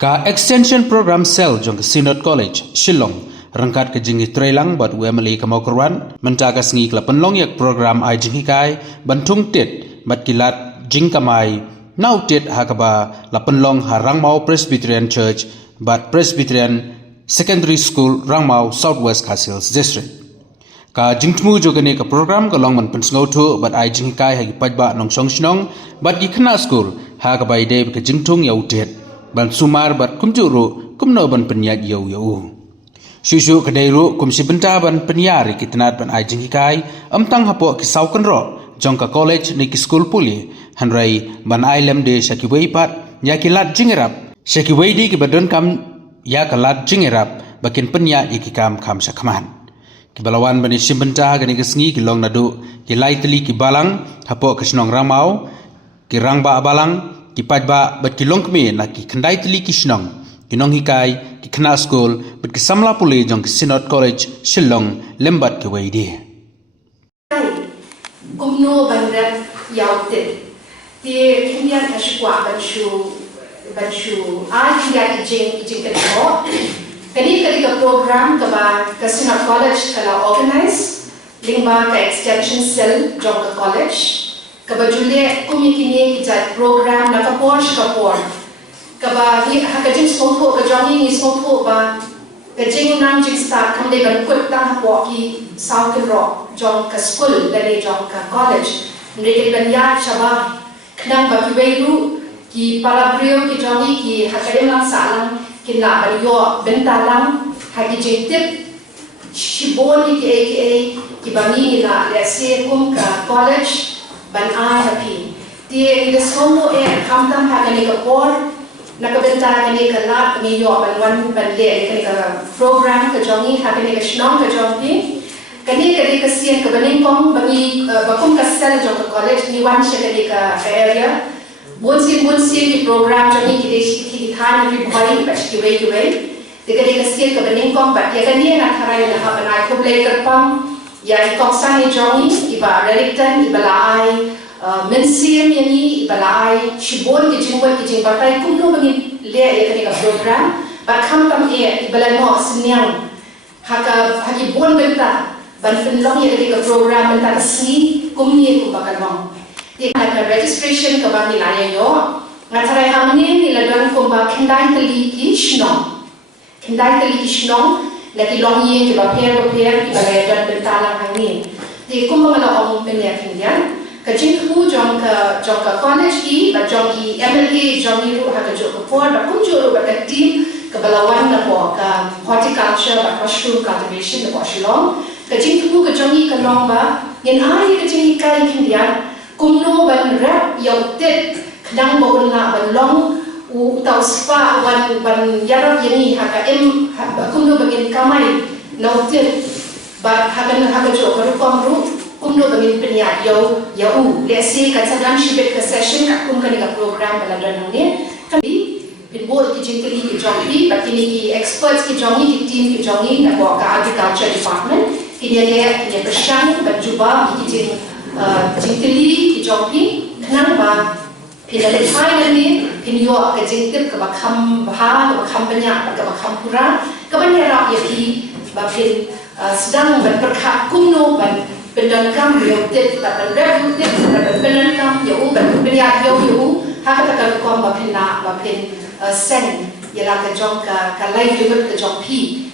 Ka extension program sel jong ke Synod College Shillong rangkat ke jingi trailang bat UMLE kamaukeran mentaga sengi kela penlong yak program ai jingi kai bantung tit bat kilat jing kamai nau tit hakaba la penlong ha Rangmau Presbyterian Church bat Presbyterian Secondary School Rangmau Southwest Castles District. Ka jingtmu jogane ka program ka long man pensngau thu bat ai jingi kai hagi pajba nong song shnong bat ikna school hakaba ide ka jingtung yau tit ban sumar bat kumjuru kumno ban penyat yau. Susu kedairu kumsi benta ban penyari kitnat ban ajing hikai amtang hapo kisau kenro jong ka college ni ki school puli hanrai ban ailem de shaki weipat ya kilat jingerap shaki weidi ki badon kam ya kalat jingerap bakin penyat iki kam sakman ki balawan ban isim benta gani kesngi ki long nadu ki laitli ki balang hapo kisnong Rangmau ki rangba balang ki pajba bat ki longkme na ki khandai tili ki shnong ki nong hikai ki khna school bat ki samla puli jong ki Synod College Shillong lembat ki weidi kumno bandrat yaute ti kinyan ashwa banshu india ijing ka ko kani ka program ka ba ka Synod College kala organize lingba ka extension cell jong ka college kabajule kumikini kijat program nakapor kaba hi hakajing smotho kajongi ni smotho ba kajing nang jing start kamde ban kut tang hapo ki south rock jong ka school dane jong ka college ndege ban ya chaba knang ba ki weiru ki palabrio ki jongi ki hakadem lang salang ki na ban yo bentalang hakijing tip shiboni ki bani na lese kum ka college ban happy ti the somo kamtam hagani ka por nakabenta kani ka lab ni yo ban le kani ka program ka jongi hagani ka shnong ka jongi kani ka sien ka baning kong bangi bakum ka sel jong ka college ni wan she kani ka area bon sien ni program jongi ki than ni bhai ba ki wei ti kani ka sien ka baning kong ba ya kani na tharai na ha banai ko play ka pam ya ikoksan ni jongi iba reliktan ibalai mensiam yani ibalai shibon ki jingbatai kumno bagi le ya ka program ba kham tam ibalano sinyang haki bon benta ban penlong ya ka program benta si kumni ku bakalong ti ka registration ka ba ni laya yo ngatarai hamni ni ladon ko ba kendai tali ki shnong lagi long yang kita pair kita bayar bentalang angin. Di kumpulan orang penyak Indian, kajing tu jong ke college i, jong i MLA jong i ruh ke jok ke por, kunjur ke team ke balawan ke horticulture, mushroom cultivation ke Shillong. Kajing tu ke jong i ke long ba, yang hari kajing ikai Indian, kumno ban rap yang tet kedang bawa ban long utau spa ban yarab yani haka kumno bangin kamai nautir ba haka jo karu kumno bangin penya yau lesi ka sadam shibet ka session ka kum kani ka program baladan ne kali pinbol ki jingkali ki jongi bakini ki experts ki jongi ki team ki jongi na ka agriculture department kinya persang bajuba ki jingkali ki jongi kenang ba pindalit hai ni pinyo ke jingtip ke bakam baha ke bakam banyak ke bakam kurang ke banyak rak yaki bapin sedang berperkak kumno ban pendankam yotet ban rebutet ban pendankam yo ban banyak yo hak takkan kom bapin sen yala ke jong ka lai ribet ke jong pi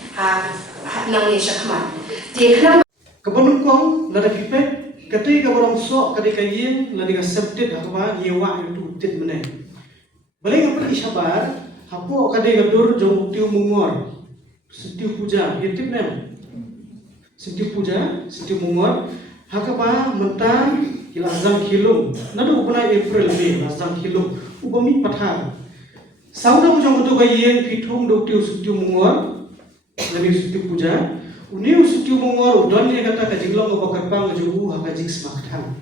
nang ni syakman dia kenapa kebenukong lada pipet ketika orang sok ketika yin lada accepted hakwa yewa itu tit meneh balik apa isabar hapo kadai gadur jong tiu mungor setiu puja hitip nem setiu puja setiu mungor hakapa mentang kilazam khilum nadu upna April May lazam khilum ubami pathar sauda jong tu gayen phithung do tiu setiu mungor lagi setiu puja uniu setiu mungor udon ni kata ka jinglong bakar pang juhu haka jing smaktang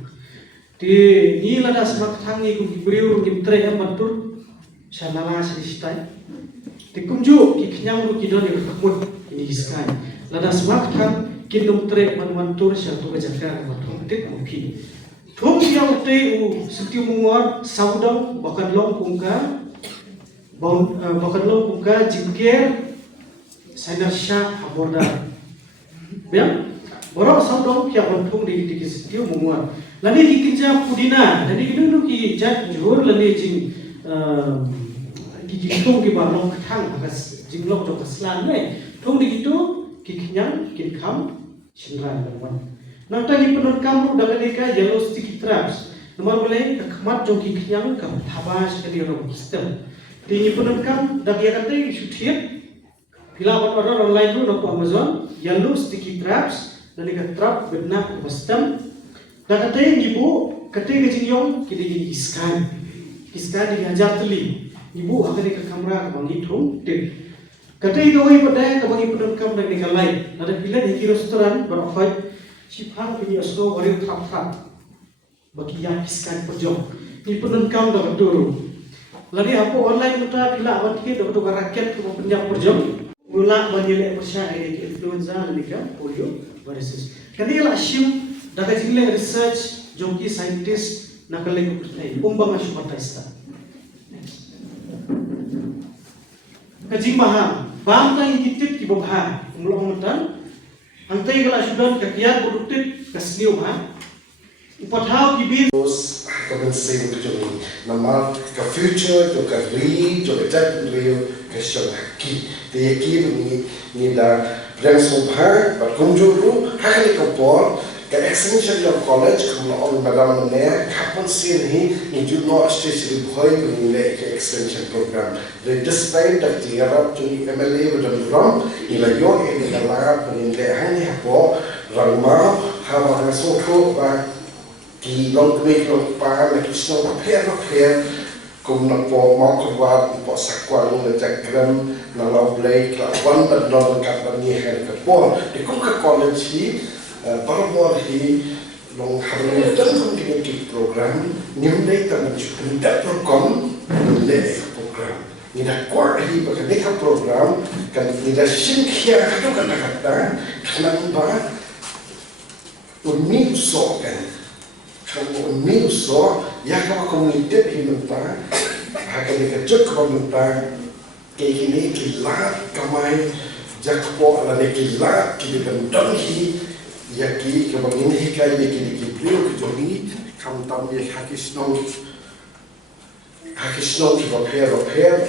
ti ni lada smaktang ni ku briu nimtre am batur shalala sistai ti kumju ki khnyang ru ki don ni khmut ni skai lada smaktang kinum tre manwantur satu bajakar matung tit mupi thum yang te u setiu mungor saudong bakan long kungka bahkan lo buka jingkir saya syak haborda ya borok sabdong kia ontung di kistiu mumuan lani kikinja pudina jadi kini ki jat jur lani jing kikitung ki barong ketang akas jinglok do kaslan ne tung di gitu kikinyang kinkam shinran lawan nata ni penun kamu daga deka yellow sticky traps nomor boleh kemat jong kikinyang kam thabas ke dia ro system di penun kam daga yakante shutiet bila order online lu do Amazon yellow sticky traps dan deka trap benak custom daga te ibu kate gejingyong kidi iskan di hajar teli ibu akan deka kamera bangi thum tip kate gawai pada ka bangi penun kam dan deka lain ada bila di restoran beroffer sipang punya osgo wari trap bagi yang iskan perjong ni penun kam daga dulu lagi apa online kita bila awat kita dapat rakyat ke penjang perjong mula banyak percaya ini influenza dan polio viruses. Kadang assume dapat jingle research jongki scientist nak lagi percaya umbang asal patista. Kajing paham, bang tang ikitip ki bobha, umulong mutan, antai gala sudan kakiat produktif kasniu ha. Upathau ki bin Commencing to me, nama ke future to ke ri, to ke tak rio ke syaraki. Dia kini ni dah berlangsung har, berkunjung hari kapal ke extension of college kalau orang madam mana kapan sih ni do not stay boy ni ke extension program. They despite that dia rap tu MLA berdan ram, ila yo ini dalam ni hanya apa ramah hawa masuk ki long kwe long pa na ki snow pair kum na po mau kwa po sakwa na jagram na law play ka one but not ka pa ni her ka po de kum ka college hi parabor hi long harne tan kum ki program nim dei ta na chu da program le program ni da kwa hi ba ka program kan ni da shin khia ka to ka ta khnan ba unmi so kan kalau ini usah, ya kalau komunitas himentar, akan dikejut komunitas, kayak gini kilat kamai, jakpo alane kilat, kini bendanghi, ya ki kebangin hikai, ya kini kibliu kejoni, kamu tahu ya hakisnong kibaper,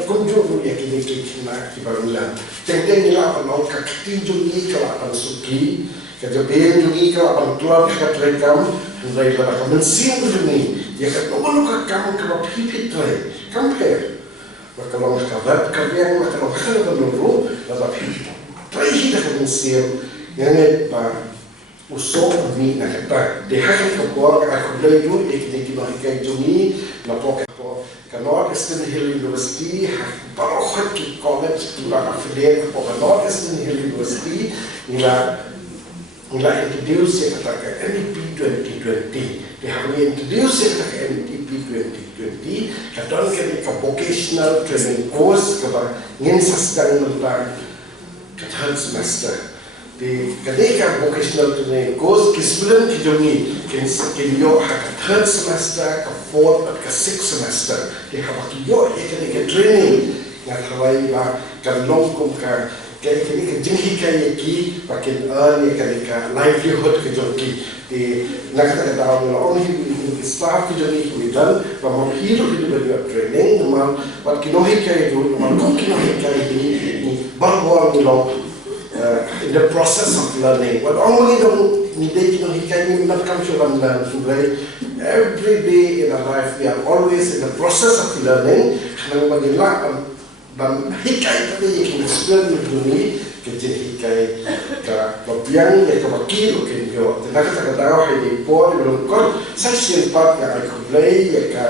kunjung ya kini kina kibarulan, cengkeng nila panau kakti joni kelapan suki. Kejadian juga kalau bantuan kat rekam, dari pada kemensian ini, ya kat nomor kamu kalau pipit tray, compare. Kalau kabar kabar kalau kalau dulu, lalu pipit tray kita kemensian, yang ni usok ni nak kata, dehak kapal aku beli tu, ek nak jungi, lapor North Eastern Hill University, barokat ki college, tulah affiliate kapal North Eastern Hill University, nila introduce ya kata NDP 2020. Dia hari introduce ya kata NDP 2020. Kadang kita vocational training course kita ingin sedang tentang third semester. Di ketika vocational training course kisbulan kijoni kinyo hak third semester ke fourth ke sixth semester. Dia hak yo ketika training ngakalai ba kalong ka kaya kini kejenghi kaya ki pakai earn ya kaya livelihood kejoki di nakata kata orang ni staff kejoni kuidan pamam hero itu bagi training normal wat kinohi kaya itu normal kau kinohi kaya ini baru ni lo in the process of learning wat orang ni dong ni day kinohi kaya ni nak kami cuba learn every day in our life we are always in the process of learning kerana bagi lah dan hikai tadi yang kita dunia kecil hikai ke bagian yang kebakir mungkin yo tenaga tak tahu hari por belum kor saya sempat yang aku play yang ke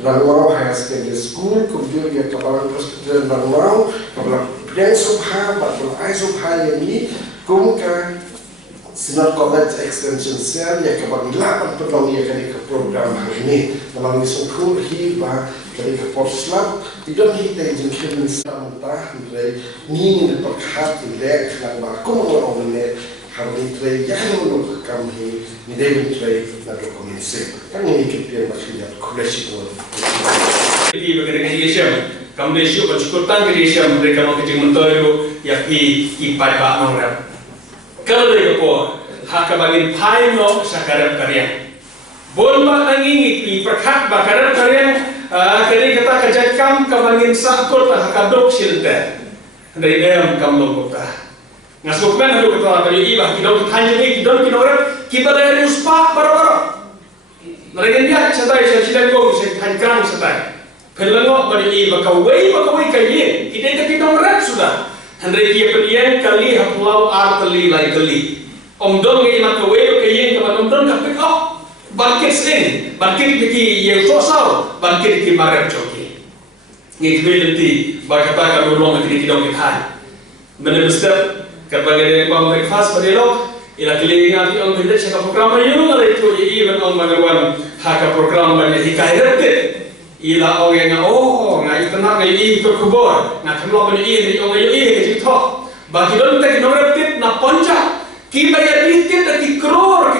Ranau High Secondary School kemudian yang ke Balang Hospital Ranau kemudian yang subha batul ai subha yang ini kemudian Sinat College Extension Cell yang kebagi 8 penolong yang ke program hari ini melalui sungkur hiba dari ke Porslap tidak kita jengkel mentah dari ni berkat tidak dan aku orang ini hari ini yang menurut kami ni David Trey dan komunikasi kan ini kita masih lihat koleksi itu. Jadi bagaimana education kamde syu bersyukuran ke dia mereka mau kecing mentoyo ya pi pai ba nongrap kalau dia ko hak bangin pai no sakarap karya bon ba nangi pi perkat ba karap karya kali kata kajakam kabangin sakot hakadok silta dari dem kamlo kota ngasuk men hadu kata kali iba kidok tanjung kidok kinorap kita dari uspa baru-baru mereka dia setai sedang go tan setai pelengok bani bakawai kaye kita rap sudah handai dia pelian kali haplau arteli lai kali dong ngi makawai kaye kaman dong ka pick up bangkit sen bangkit biki ye sosau bangkit ki marap choki ngi kbelti bakata ka dolong ki dong kita benar besar kabagai bang breakfast padelo ila kilinga ti benda sa program ayo na ito iiban ang magawan haka program bani hikayat ila nga itana nga ito kubor nga kamlo bani yung ngayon kito bagi don tek noraptit na poncha ki bayar tiket na ki kror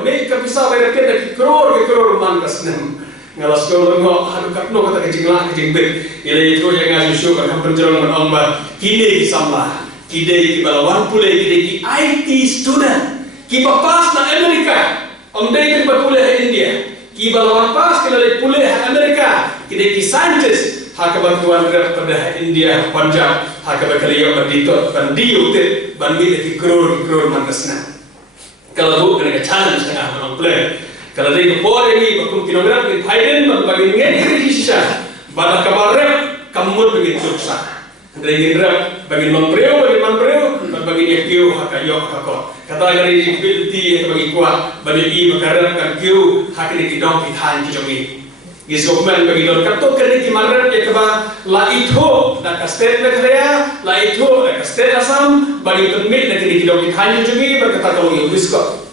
me ka bisa bayar tiket na ki kror man kasnem ngalas ko ngo hadu kapno kata kejingla kejingbet ila ito nga susu ka penjerong man amba kini kisamba kidai ki balawan pule kidai ki IT student ki papas na Amerika dai ki pule India ki balawan pas kidai pule Amerika kidai ki scientist hakabantuan pada India Punjab hakabakaliyo bandito bandiyo te bandi ki kror mantasna kalau bu kena challenge tengah orang play kalau dai ko ni bakum kilogram ki Biden bagi ngeni di sisa bada kabarep kamut begitu susah dari indra bagi manpreo bagi yakiu hakayo hakot kata dari ability bagi kuat bagi bakaran kan kiu hakini kidong kithan jogi gisokman bagi don kato kani kimaran ya kaba la itho da state na khaya la itho da state asam bagi permit na kini kidong kithan jogi berkata kau yo biskot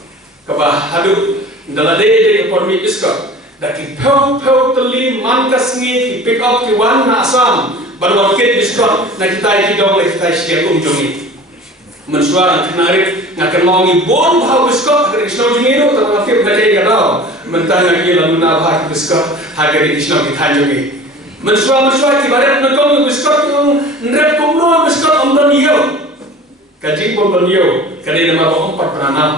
kaba hadu dalade permit biskot da ki pau teli mankas ngi ki pick up ki wan na asam baru wakit biskot na kita hidong le kita siap jogi mensuara kenarik ngakan longi bon bahau biskot dari snow jingiro tak mafir badai gadau mentang lagi lalu nabah biskot harga di snow kita jogi mensuara kibarat nakong biskot yung nrep kumno biskot omdon iyo kajing omdon iyo kadai nama empat penanam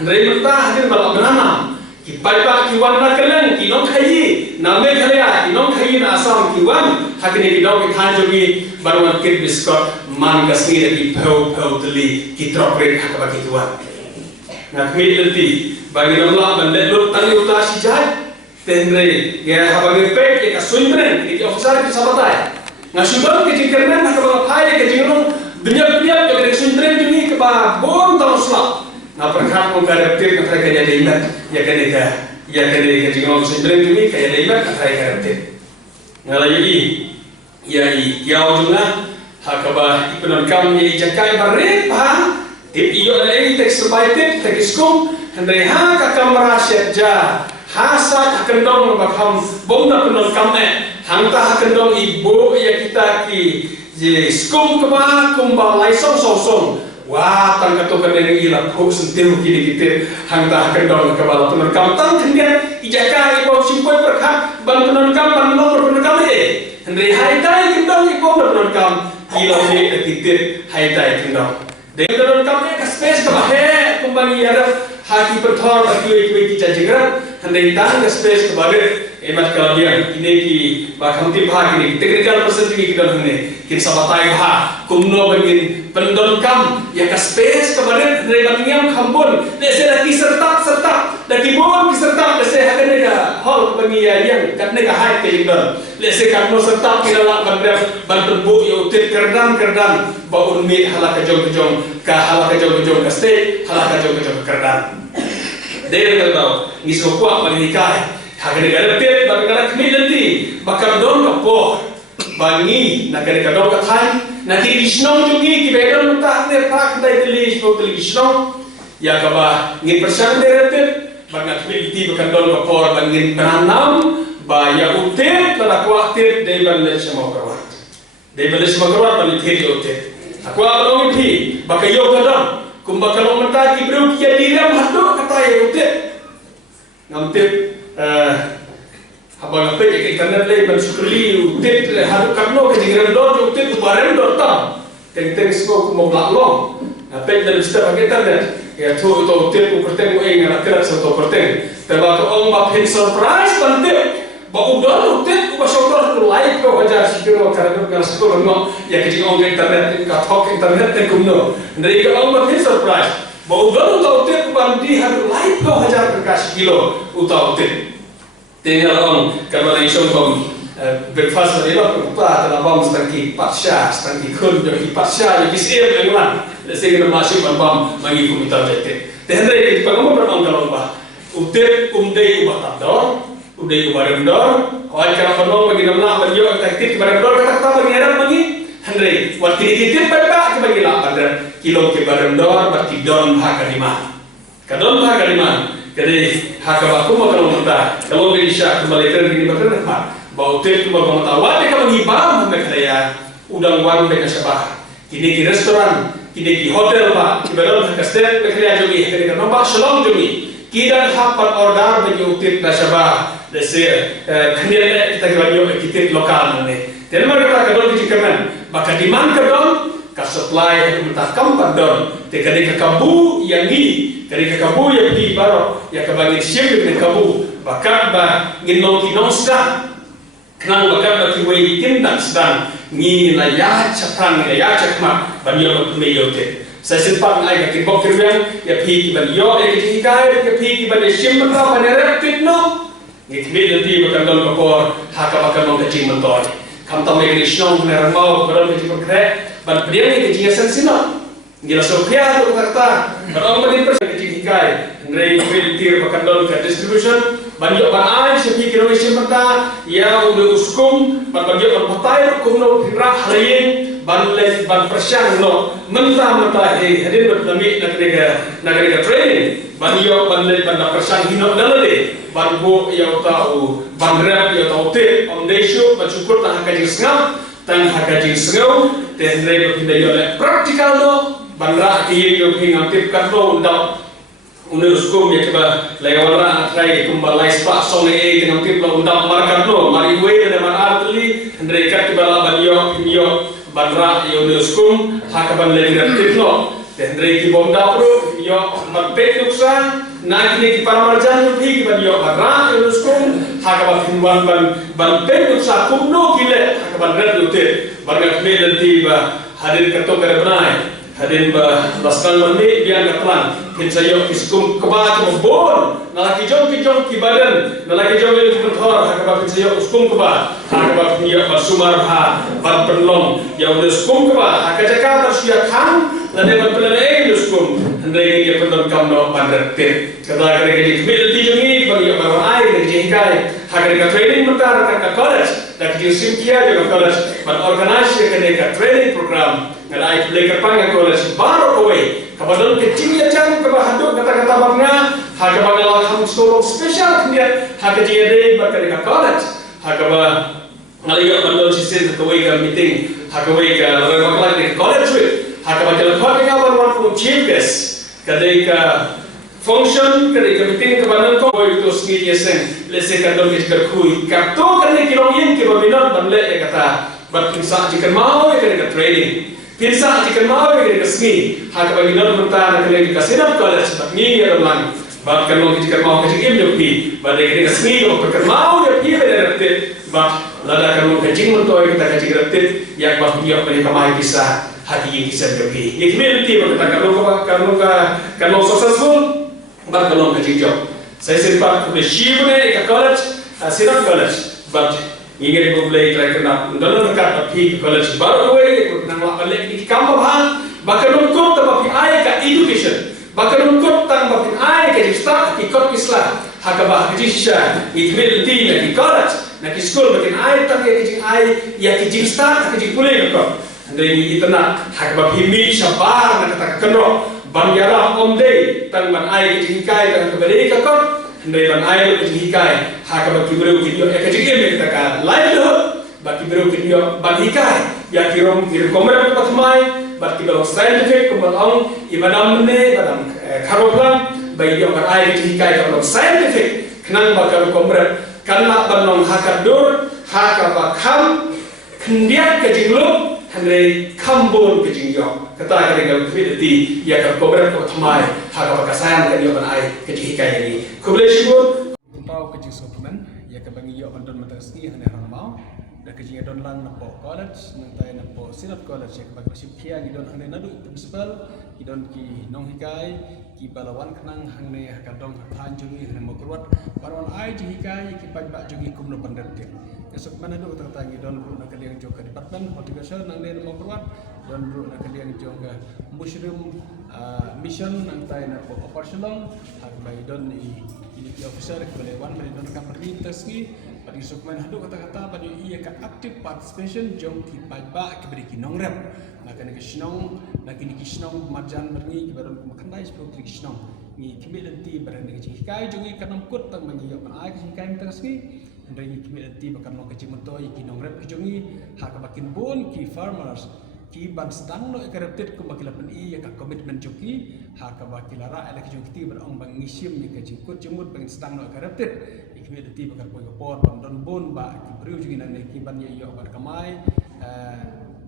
handai mentah hadir balap penanam kipai pak kiwan na kalen kinong khayi name khalya kinong khayi na asam kiwan hakini kinong kithan jogi baru kit biskot man kasni ki phau teli ki tropret hakabaki kiwan na khmilti bagi Allah bande lut tali uta sijai tenre ya habagi pek ka suindren ki officer ki sabatai na sudon ki jingkernan hakabaka phai ki jingrong dunia ke suindren juni ke ba bon tausla na perkhat ko kareptir ka kaya leimat ya kene jingrong suindren juni kaya leimat ka kaya kareptir ngalayi ya kiau juna hakaba ipenon kam ye jakai barre pa tip iyo na tek sebaik tek iskum handai ha ka kamera setja hasa kendong bakam bomna penon kam hangta kendong ibu ya kita ki je iskum kaba kumba laisong song wah tang kato kene ila ko sentiu kini kita hangta kendong kaba penon kam tang kendian ijakai ibu simpoi perkhat ban penon kam ban nomor penon kam handai hai tai kendong ibu penon kam kilo ni dekitir hai tai kendong dengan kami space ke bahaya kumbang iara haki perthor bagi kita jengar handai tang space ke bahaya emat kalabian ini ki bakam ti bahag ini technical person ki kita hne kin sabatai bah kumno bagi pendon kam ya ka space ke bahaya handai bangiam khambon ne se lagi serta daki bon ki serta se hakane ka hol bagi yang katne ka hai ke indon le se kamno serta ki dalam bandar bantu bu yo tit kerdan ba unmi halaka jong ka halaka jong ka state halaka jong kerdan der kalau ngiso kuat manikai hakane garapet bagara kmilati bakam don ka po bangi nakane ka don ka thai naki isno jogi ki bedon muta ne pak dai tili isno tili isno ya kaba ngi persan derapet bangat kmilati bakam don ka po bangin penanam ba ya utet la kuatir dei balle sama karawat dei balle sama karawat bali thiri utet aku abang ini bakayo kadang kumbakalong mata ki bro ki diram hado kata ya utet ngamtip Habang apa ke internet lagi bersyukuri utit harus karno ke jingran dor utit barang dor tam. Teng semua mau belakang. Apa yang kita pakai internet ya tu utit ukurteng anak kerat satu ukurteng. Tapi kalau orang surprise penting. Bau dor utit syukur tu like ko wajar sikiro karena kalau sekolah no ya ke jingong internet ka talk internet teng kumno. Dari kalau orang surprise. Bau dor utit bandi harus like ko wajar kerkas kilo utit. Tinggal orang kalau nak isong kom breakfast ni lah kita dalam bom setengki pasca setengki kun jadi pasca jadi siap dengan sehingga masuk bom bagi komite jete. Tetapi kita ngomong berang kalau bah utir umdei ubah tabdor umdei ubah rendor awal kalau penuh bagi nama bagi taktik berendor kata bagi era bagi Henry waktu dititip pepak bagi lah pada kilo ke berendor berarti don harga lima kadon harga lima. Jadi hak aku makan kita kalau bisa kembali ke ini makan apa bau teh cuma bau tahu apa kalau ngibam mereka ya udang warung mereka sebah kini di restoran kini di hotel pak ibarat kastet mereka ya jogi mereka nampak shalom jogi kita dapat order bagi utit nasabah desi kemudian kita kembali utit lokal ni dan mereka kadang dicikakan maka demand kadang ka supply kita kampat don tekade ka kabu yang ni dari kabu yang di baro ya kabagi siap dengan kabu bakar ba nginong kinong sedang kenang bakar ba kiwei tindak sedang ngi na ya chapang na ya chakma banyo meyote saya sempat naik ke bok kirang ya pi banyo ke kai ya pi ban sim ba banera pitno ngi kmedi bakar don kapor haka bakar mon kecing mentor kam tam me nishong na ramau baron ke kre ban priang ke jiasan sino gila sopia tu kata kalau mending pergi kai ngrei filter bakandol ke distribution banyak banai sepi kilometer mata ya udah uskum banyak berpatai kumno hirak lain ban persiang no mentah hadir bertami negara training banyak persiang hinok dalade ban bo ya tahu ban rap ya tahu tip on day show bersyukur tak haji sengau tang haji sengau dan ngrei berpindah praktikal no bandra kiye yo king aktif karto undang unuskum ya coba lewara atrai kumbalai spa song e dengan tip lo undang markat lo mari we dan artli ndrekat bala banyo yo bandra yo unuskum hakaban le tip lo dan ndreki bomda pro yo mapet nuksan naik ni paramarjan yo phi banyo bandra yo unuskum hakaban hinwan ban pet nuksa kumno kile hakaban red lute bargat me lenti ba hadir kato kare banai hadir ba laskal mandi biar katlan kin sayo kiskum keba bon nalaki jong kibadan nalaki jong itu kentor hakaba kin sayo uskum keba hakaba niya basumar ha ban penlong ya uskum keba hakajaka tersia kan lade ban pelane uskum hendai dia pendon kamno pandertit kata kare ke milti jongi bagi ba ai ke jingkai hakare training mentar ka college dak jisim kia juga college ban organize ke training program ngalai belajar pang college baru kowe kabadon kecil ya jang kebahaduk kata-kata bangna haga bangal ham storong special kemudian haga jere berkali college haga ba ngaliga bandol sisin kowe ga meeting haga we ga remakla di college with haga ba jalan kau ngawan wan kum chief guest kadai ka function kadai ka meeting kabandon ko itu sengi yesen lese kadon ke berkui kapto kadai kilong yin ke babinon banle kata berkinsa jika mau kadai ka training Pinsa jika mau kita kesini, hak bagi non mentah nak lagi kasinap college ni ya orang. Bahkan lo jika mau kecil lebih, pada kita kesini lo perken mau ya dia ada reptit. Bah, lada kalau kecil mentoy kita kecil reptit, yang bah dia beri kamai kisah hati yang kisah lebih. Yang kembali kita kalau successful, bah kalau kecil job. Saya sempat bersyukur ke college, sinap college, but ingin memulai kerana dalam dekat tapi college baru we nang balik di kampung hang bahkan untuk tapi ayah ke education bahkan untuk tang tapi ayah ke start ikut Islam hakabah kejisha ikmil di di college nak school bahkan ayah tang ke ayah ya ke start ke pulih kok dari internet hakabah himi sabar nak kata kenro bangyara omday tang ban ayah ke kai tang kembali ke kok dari ban ayah ke hikai hakabah kibru video ekajike kita ka livelihood baki bro video ban hikai ya kirom komen patmai baki bro scientific kumalong ibadam ne badam karoblan bagi dia ban ayah ke hikai kalau scientific kenang bakal komen Kanlah banong hakadur hakabakam kendiat kejingluk handai kambun kejingyok kata kering kebiti ya ke program ko thamai hakabakasan kan yo banai kejihikai ini kubleshibun Pau kecil suplemen ya ke bangi yo bandon matasi hane ramau da kecil don lang na po college nantai na po sinat college ya ke bagi sipkia gidon hane nadu principal gidon ki nong hikai ki balawan kenang hane hakadong hathan jungi hane mokrot parwan ai ji hikai ki pajba jungi kumno pandatin esok mana do tata gidon bro na kaliang joka department horticulture nang ne mokrot don bro na kaliang joka mushroom mission nantai na po operational hak bai don ini officer boleh wan boleh don company tasgi pada sukman hadu kata-kata pada ia ka active participation jong ki pajba ke beri kinong rep maka ni kisnong lagi ni kisnong marjan berni baron makandai sepuluh kisnong ni kimi lenti baran ni kecil kai jong i kanam kut tang mangi yo ai kecil kai tasgi ndai ni kimi lenti bakan lo kecil mentoi kinong rep jong i hak bakin bon ki farmers ki ban sedang no ekareptet ko makilapan iya ka komitmen joki ha ka bakilara ele ki jokti berong bang ngisim ni ka jikut jemut bang sedang no ekareptet ikme deti bakar ko por don bon ba ki briu jugi nan ki ban ye yo bar kamai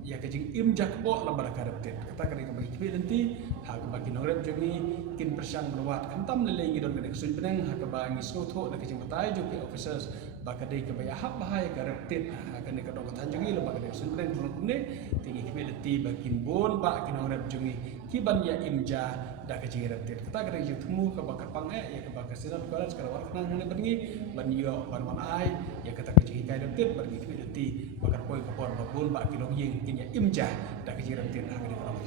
ya ka jing im jak bo la bar kareptet kata ka ka ikme denti ha ka baki no rep jogi kin persang berwat kantam le lengi don ka sun benang ha ka ba ngisno tho la ka jing matai joki officers bakadai ke baya hak bahaya kareptet akan ni ka dong ka tanjungi lo bakadai sun benang ne tinggi ki ti bakin bon ba kin orang jungi ki ban ya imja da ka jira tet kata ka ji tumu ka bakar pang ya ka bakar sinat college ka war kana hane berni ban yo ban ban ai ya kata ka ji kai tet berni ki ti bakar poi ka por bon ba kin yeng kin ya imja da ka jira tet ha ka di orang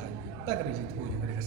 ta ka ji tumu ya ka